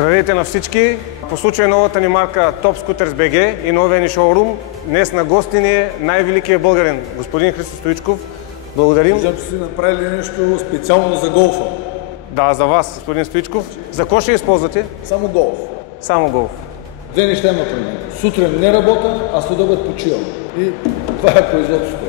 Здравейте на всички! По случай новата ни марка Top Scooters BG и новия ни шоурум, днес на гости ни е най-великият българин, господин Христо Стоичков. Благодарим. Виждам, че си направили нещо специално за голфа. Да, за вас, господин Стоичков. За кого ще използвате? Само голф. Само голф. Две неща има при мен. Сутрин не работя, а следобед почивам. И това е производството.